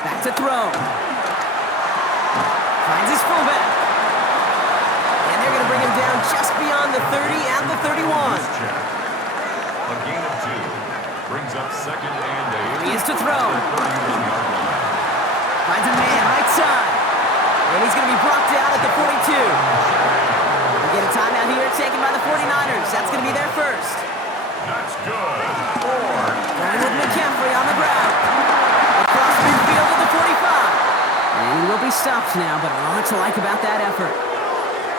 Back to throw. Finds his fullback. And they're going to bring him down just beyond the 30 and the 31. A gain of 2 brings up second and 8. Here he is to throw. Finds a man right side. And he's going to be brought down at the 42. get a timeout here taken by the 49ers. That's going to be their first. That's good. 4. Going with McCaffrey on the ground. Across midfield to the 45. And he will be stopped now, but a lot to like about that effort.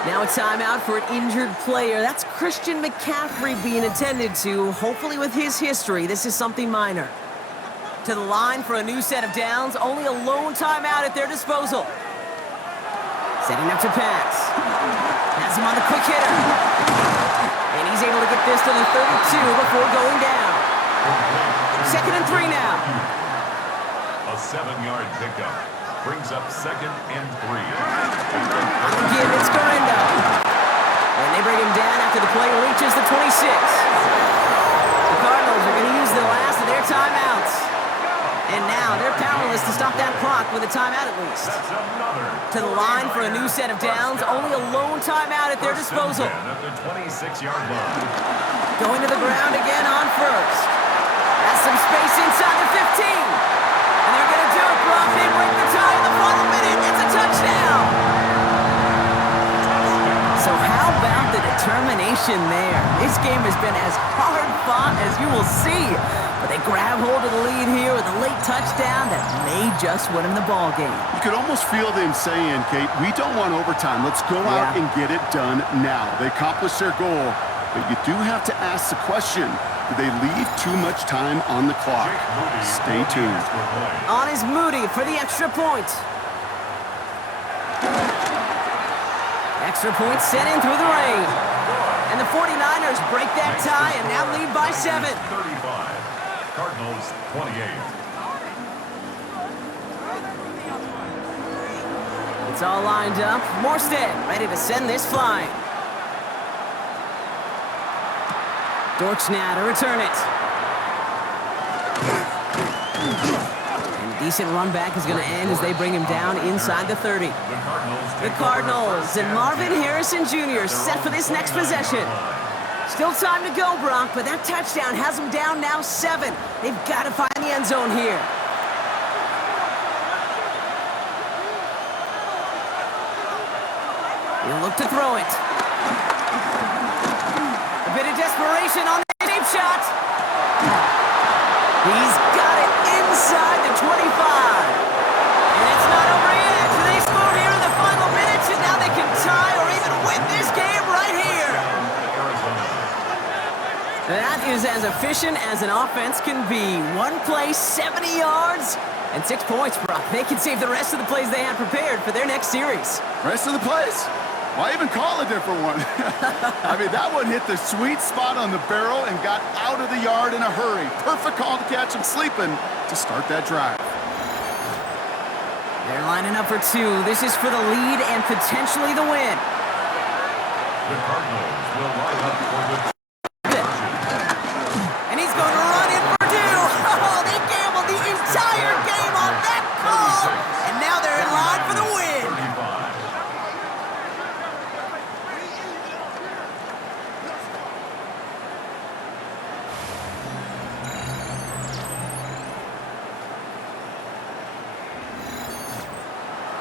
Now a timeout for an injured player. That's Christian McCaffrey being attended to. Hopefully with his history, this is something minor. To the line for a new set of downs. Only a lone timeout at their disposal. Setting up to pass. Has him on the quick hitter. And he's able to get this to the 32 before going down. 2nd and 3 now. A 7-yard pickup brings up 2nd and 3. Again, it's Garendo. And they bring him down after the play reaches the 26. The Cardinals are going to use the last of their timeouts. And now they're powerless to stop that clock with a timeout at least. To the line for a new set of downs. Only a lone timeout at their disposal. At the 26-yard line. Going to the ground again on first. That's some space inside the 15. And they're going to do it, Brock. They break the tie in the final minute. It's a touchdown. So how about the determination there? This game has been as hard fought as you will see. But they grab hold of the lead here with a late touchdown that may just win them the ball game. You could almost feel them saying, Kate, we don't want overtime. Let's go out and get it done now. They accomplished their goal, but you do have to ask the question, do they leave too much time on the clock? Stay tuned. On is Moody for the extra point. Extra point sent in through the rain. And the 49ers break that tie and now lead by 7. 35. Cardinals 28. It's all lined up. Morstead ready to send this flying. Dortch now to return it. And a decent run back is going to end as they bring him down inside the 30. The Cardinals and Marvin Harrison Jr. set for this next possession. Still time to go, Brock, but that touchdown has them down now 7. They've got to find the end zone here. He'll look to throw it. A bit of desperation on the deep shot. He's got it inside the 25. And it's not over yet. They scored here in the final minutes, and now they can tie or even win this game right here. That is as efficient as an offense can be. One play, 70 yards, and 6 points, Brock. They can save the rest of the plays they had prepared for their next series. Rest of the plays? Why even call a different one? I mean, that one hit the sweet spot on the barrel and got out of the yard in a hurry. Perfect call to catch him sleeping to start that drive. They're lining up for 2. This is for the lead and potentially the win. The Cardinals will line up for the... And he's going to run in for 2. Oh, they gambled the entire game on that call. And now they're in line for the win. 35.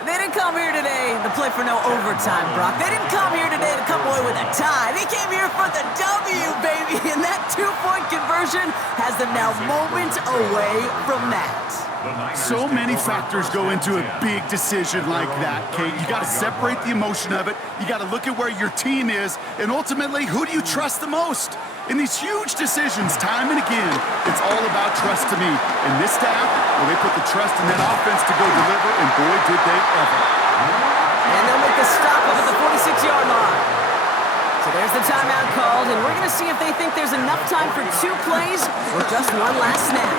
They didn't come here today to play for no overtime, Brock. They didn't come here today to come away with a tie. They came here for the W, baby. And that 2-point conversion has them now moments away from that. So many factors go into a big decision like that, Kate. You got to separate the emotion of it. You got to look at where your team is. And ultimately, who do you trust the most? In these huge decisions, time and again, it's all about trust to me. And this staff, well, they put the trust in that offense to go deliver, and boy, did they ever. And they'll make the stop up at the 46-yard line. So there's the timeout called, and we're going to see if they think there's enough time for 2 plays or just one last snap.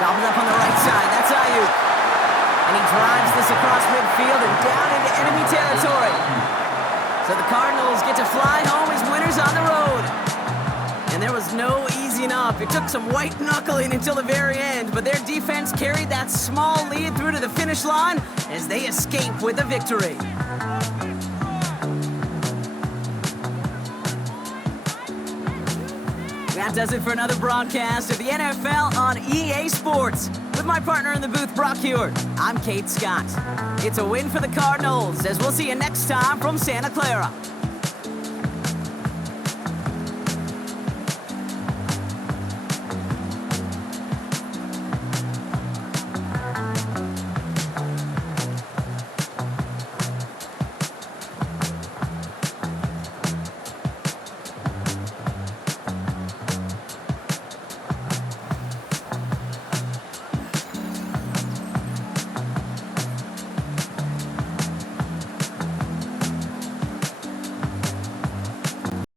Gobbled up on the right side. That's Ayuk. And he drives this across midfield and down into enemy territory. So the Cardinals get to fly home as winners on the road. And there was no easing up. It took some white knuckling until the very end, but their defense carried that small lead through to the finish line as they escape with a victory. That does it for another broadcast of the NFL on EA Sports. With my partner in the booth, Brock Hewitt, I'm Kate Scott. It's a win for the Cardinals, as we'll see you next time from Santa Clara.